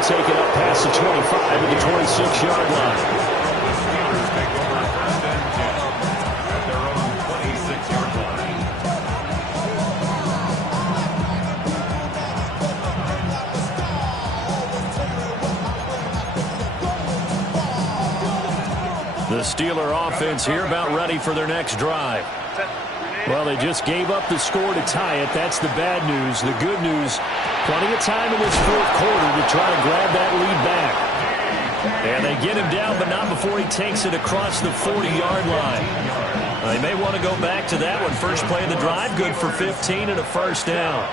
will take it up past the 25 at the 26-yard line. The Steeler offense here about ready for their next drive. Well, they just gave up the score to tie it. That's the bad news. The good news, plenty of time in this fourth quarter to try to grab that lead back. And they get him down, but not before he takes it across the 40-yard line. They may want to go back to that one. First play of the drive, good for 15 and a first down.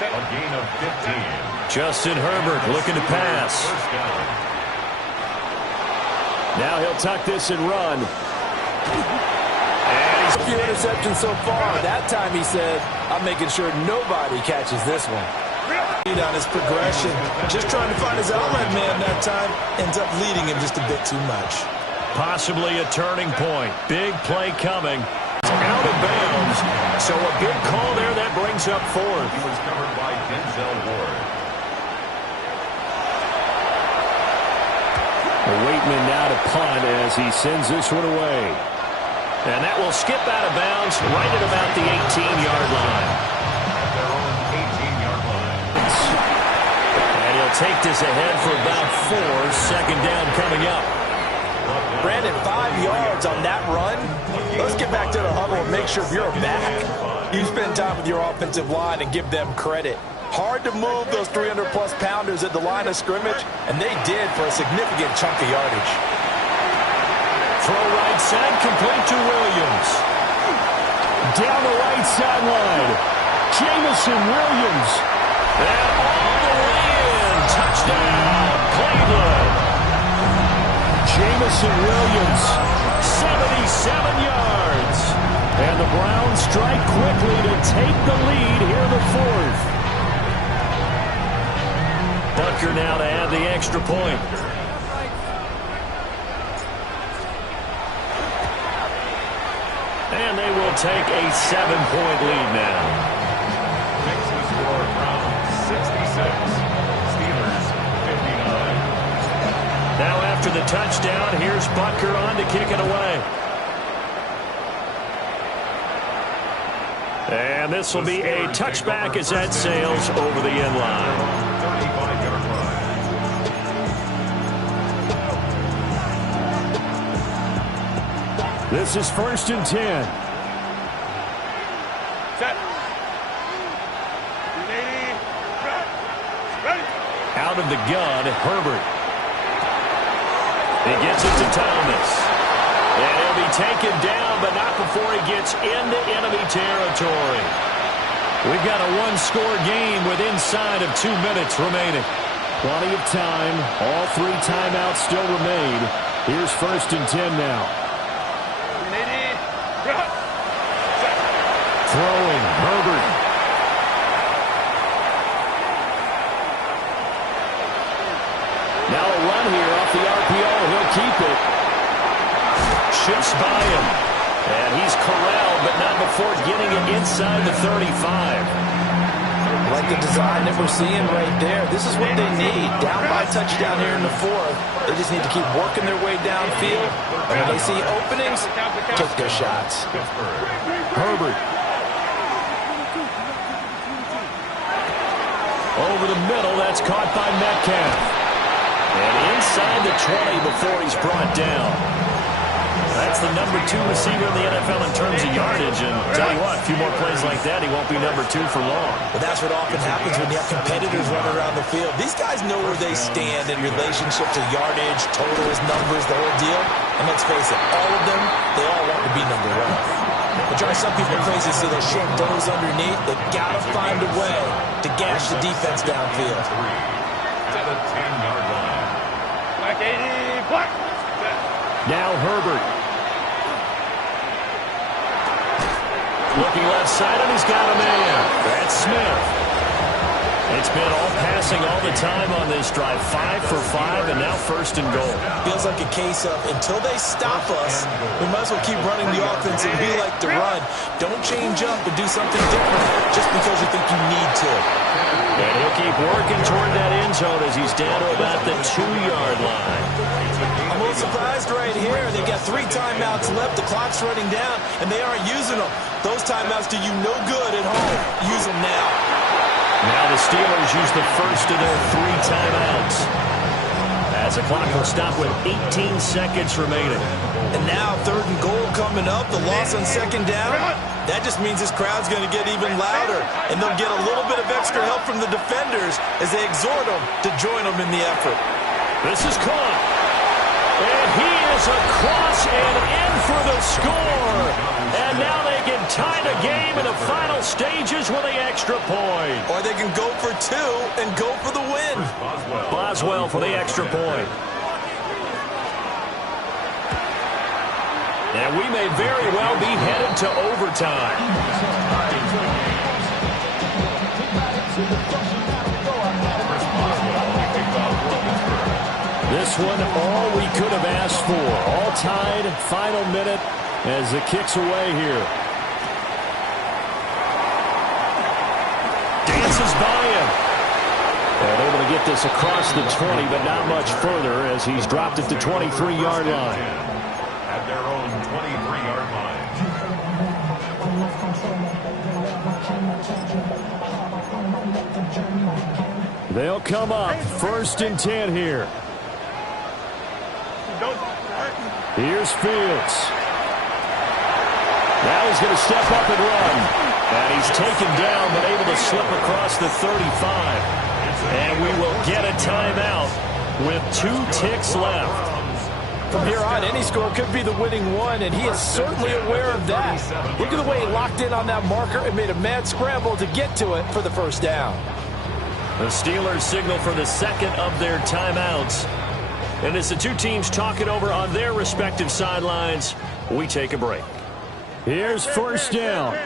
A gain of 15. Justin Herbert looking to pass. Now he'll tuck this and run. And he's a few interceptions so far. That time he said, I'm making sure nobody catches this one. On his progression, just trying to find his outlet man that time, ends up leading him just a bit too much. Possibly a turning point. Big play coming. It's out of bounds. So a good call there that brings up fourth. He was covered by Denzel Ward. Waitman now to punt as he sends this one away. And that will skip out of bounds right at about the 18-yard line. At their own 18-yard line. And he'll take this ahead for about 4. Second down coming up. Brandon, 5 yards on that run. Let's get back to the huddle and make sure you're back. You spend time with your offensive line and give them credit. Hard to move those 300-plus pounders at the line of scrimmage, and they did for a significant chunk of yardage. Throw right side, complete to Williams. Down the right sideline. Jamison Williams. And all the way in. Touchdown, Cleveland. Jamison Williams, 77 yards. And the Browns strike quickly to take the lead here in the fourth. Butker now to add the extra point. And they will take a 7-point lead now. Makes the score Browns 66. Steelers 59. Now after the touchdown, here's Butker on to kick it away. And this will be a touchback as that sails over the end line. 35-yard line. This is 1st and 10. Set. Ready. Out of the gun, Herbert. He gets it to Thomas. And he'll be taken down, but not before he gets into enemy territory. We've got a one-score game with inside of 2 minutes remaining. Plenty of time. All 3 timeouts still remain. Here's 1st and 10 now. Throwing, Herbert. Now a run here off the RPO. He'll keep it. Shifts by him. And he's corralled, but not before getting it inside the 35. Like the design that we're seeing right there. This is what they need. Down by touchdown here in the fourth. They just need to keep working their way downfield. And when they see openings, take their shots. Herbert. Over the middle, that's caught by Metcalf. And inside the 20 before he's brought down. That's the number 2 receiver in the NFL in terms of yardage. And tell you what, a few more plays like that, he won't be number 2 for long. Well, that's what often happens when you have competitors running around the field. These guys know where they stand in relationship to yardage, totals, numbers, the whole deal. And let's face it, all of them, they all want to be number 1. They drive some people crazy, so they'll short those underneath. They've got to find a way to gash the defense downfield. At the 10-yard line. Black 80, black. Now Herbert. Looking left side, and he's got a man. That's Smith. It's been all passing all the time on this drive. 5 for 5, and now 1st and goal. Feels like a case of until they stop us, we might as well keep running the offense that we like to run. Don't change up and do something different just because you think you need to. And he'll keep working toward that end end zone as he's down to about the 2-yard line. I'm a little surprised right here. They've got 3 timeouts left. The clock's running down, and they aren't using them. Those timeouts do you no good at home. Use them now. Now the Steelers use the first of their 3 timeouts, as the clock will stop with 18 seconds remaining. And now 3rd and goal coming up. The loss on 2nd down. That just means this crowd's going to get even louder. And they'll get a little bit of extra help from the defenders as they exhort them to join them in the effort. This is caught. And he is across and in for the score. And now they can tie the game in the final stages with the extra point. Or they can go for 2 and go for the win. Boswell for the extra point. And we may very well be headed to overtime. This one, all we could have asked for. All tied, final minute as the kick's away here. Dances by him. And able to get this across the 20, but not much further as he's dropped at the 23-yard line. At their own 23-yard line. They'll come up 1st and 10 here. Here's Fields. Now he's going to step up and run. And he's taken down, but able to slip across the 35. And we will get a timeout with 2 ticks left. From here on, any score could be the winning one, and he is certainly aware of that. Look at the way he locked in on that marker and made a mad scramble to get to it for the 1st down. The Steelers signal for the 2nd of their timeouts. And as the 2 teams talk it over on their respective sidelines, we take a break. Here's 1st down.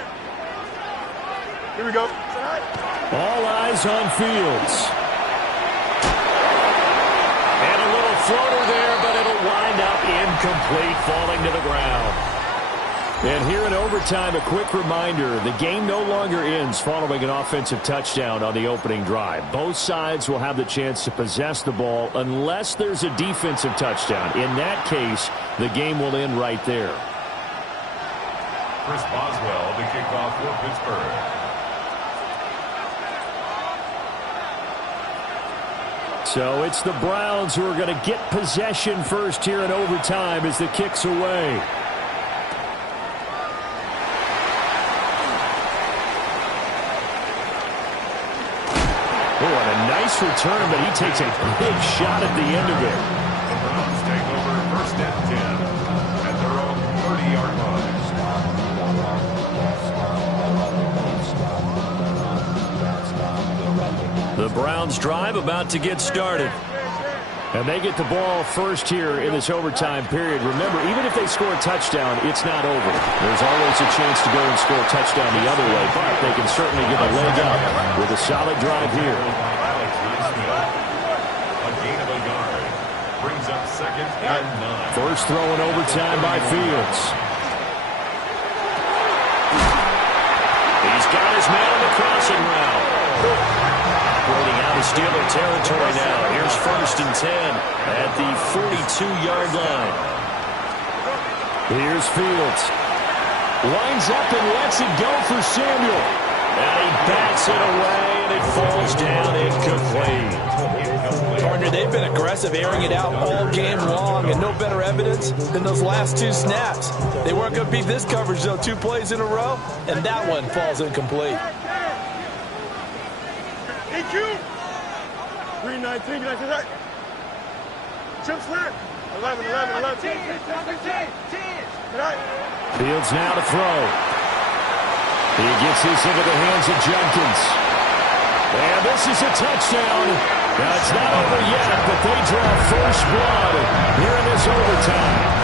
Here we go. All eyes on Fields. And a little floater there, but it'll wind up incomplete, falling to the ground. And here in overtime, a quick reminder, the game no longer ends following an offensive touchdown on the opening drive. Both sides will have the chance to possess the ball unless there's a defensive touchdown. In that case, the game will end right there. Chris Boswell, the kickoff for Pittsburgh. So it's the Browns who are going to get possession first here in overtime as the kick's away. Oh, and a nice return, but he takes a big shot at the end of it. The Browns take over 1st and 10 at their own 30-yard line. The Browns drive about to get started. And they get the ball first here in this overtime period. Remember, even if they score a touchdown, it's not over. There's always a chance to go and score a touchdown the other way, but they can certainly get a leg up with a solid drive here. A gain of a yard brings up 2nd and 9. First throw in overtime by Fields. He's got his man on the crossing route. Operating out of Steeler territory now. Here's 1st and 10 at the 42-yard line. Here's Fields. Lines up and lets it go for Samuel. And he bats it away, and it falls down incomplete. Partner, they've been aggressive, airing it out all game long, and no better evidence than those last 2 snaps. They weren't going to beat this coverage, though, 2 plays in a row, and that one falls incomplete. 319, Chip slip. 11. Fields now to throw. He gets this into the hands of Jenkins. And this is a touchdown. Now, it's not over yet, but they draw first blood here in this overtime.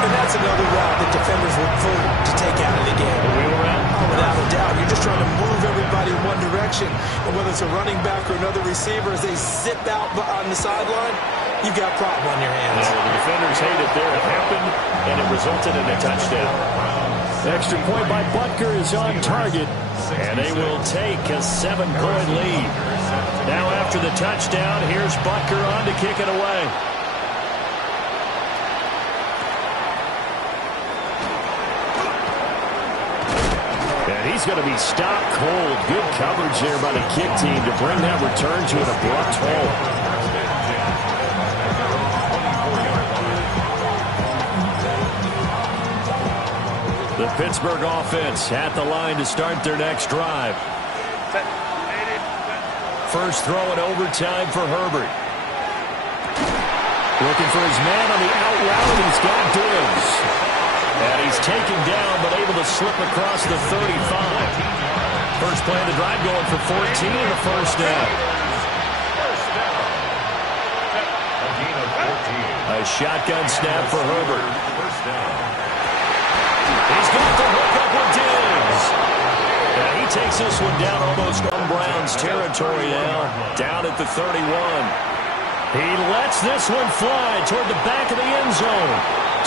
And that's another route that defenders look for to take out of the game. Wheel around? Oh, without a doubt. You're just trying to move everybody in one direction. And whether it's a running back or another receiver, as they zip out on the sideline, you've got a problem on your hands. Yeah, the defenders hate it there. It happened, and it resulted in a touchdown. Extra point by Butker is on target, and they will take a 7-point lead. Now after the touchdown, here's Butker on to kick it away. And he's going to be stopped cold. Good coverage there by the kick team to bring that return to an abrupt halt. The Pittsburgh offense at the line to start their next drive. First throw in overtime for Herbert. Looking for his man on the out route. He's got Diggs. And he's taken down, but able to slip across the 35. First play of the drive going for 14 in the first down. A shotgun snap for Herbert. He's got the hook up with Diggs. And he takes this one down almost on Brown's territory now. Down at the 31. He lets this one fly toward the back of the end zone.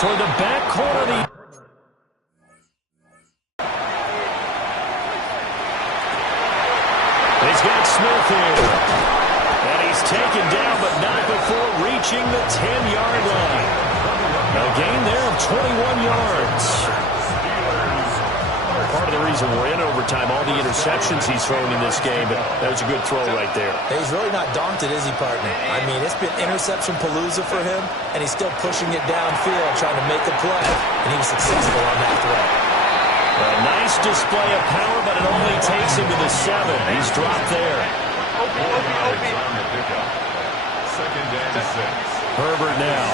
Toward the back corner of the... He's got Smith here. And he's taken down, but not before reaching the 10-yard line. A gain there of 21 yards. Part of the reason we're in overtime, all the interceptions he's thrown in this game, but that was a good throw right there. He's really not daunted, is he, partner? I mean, it's been interception palooza for him, and he's still pushing it downfield, trying to make a play, and he was successful on that throw. A nice display of power, but it only takes him to the 7. He's dropped there. Herbert now.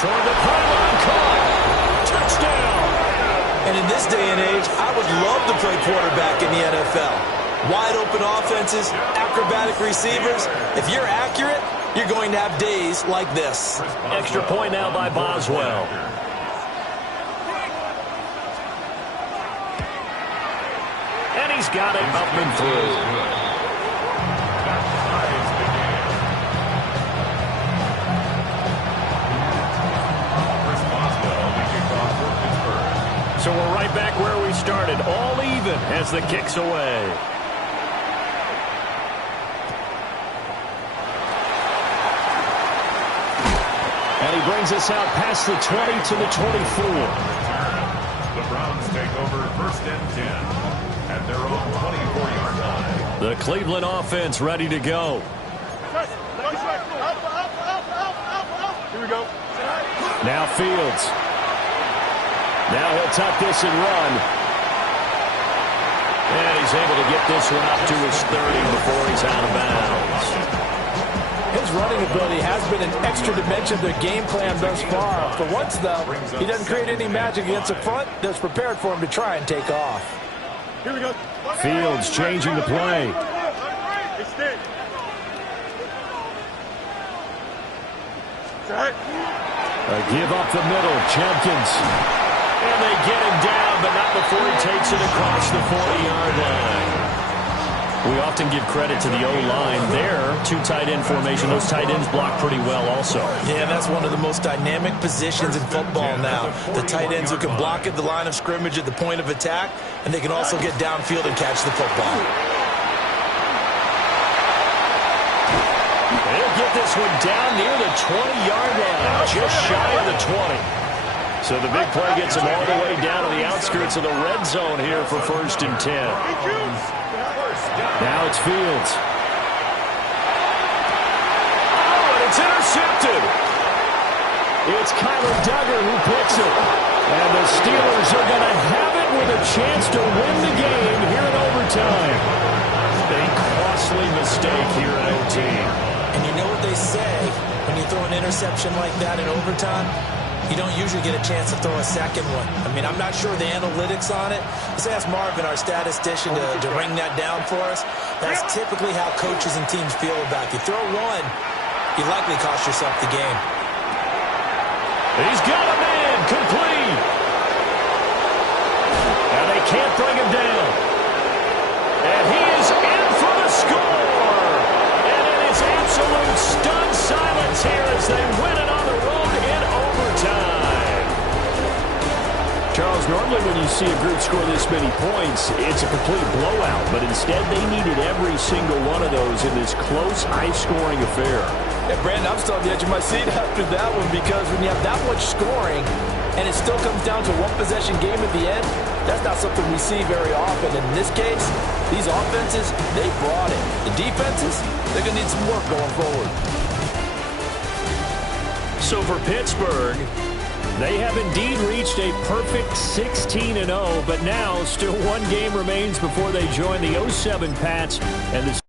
Toward the pylon, caught. Touchdown. And in this day and age, I would love to play quarterback in the NFL. Wide open offenses, acrobatic receivers. If you're accurate, you're going to have days like this. Extra point now by Boswell. And he's got it up and through. So we're right back where we started, all even as the kick's away. And he brings us out past the 20 to the 24. The Browns take over 1st and 10 at their own 24-yard line. The Cleveland offense ready to go. Here we go. Now Fields. Now he'll tuck this and run. And he's able to get this one up to his 30 before he's out of bounds. His running ability has been an extra dimension of their game plan thus far. For once, though, he doesn't create any magic against the front that's prepared for him to try and take off. Here we go. Fields changing the play. A give up the middle. Jenkins. And they get him down, but not before he takes it across the 40-yard line. We often give credit to the O-line there. 2 tight end formation. Those tight ends block pretty well also. Yeah, that's one of the most dynamic positions in football now. The tight ends who can block at the line of scrimmage at the point of attack, and they can also get downfield and catch the football. They'll get this one down near the 20-yard line, just shy of the 20. So the big play gets him all the way down to the outskirts of the red zone here for 1st and 10. Now it's Fields. Oh, and it's intercepted. It's Kyler Duggar who picks it. And the Steelers are going to have it with a chance to win the game here in overtime. A costly mistake here in OT. And you know what they say when you throw an interception like that in overtime? You don't usually get a chance to throw a second one. I mean, I'm not sure the analytics on it. Let's ask Marvin, our statistician, to ring that down for us. That's typically how coaches and teams feel about it. You throw one, you likely cost yourself the game. He's got a man, complete. And they can't bring him down. And he is in for the score. And it is absolute stunned silence here as they win it on the road in overtime. Charles, normally when you see a group score this many points, it's a complete blowout. But instead, they needed every single one of those in this close, high-scoring affair. Yeah, Brandon, I'm still on the edge of my seat after that one because when you have that much scoring and it still comes down to one possession game at the end, that's not something we see very often. In this case, these offenses, they brought it. The defenses, they're going to need some work going forward. So for Pittsburgh, they have indeed reached a perfect 16-0, but now still one game remains before they join the 0-7 Pats and the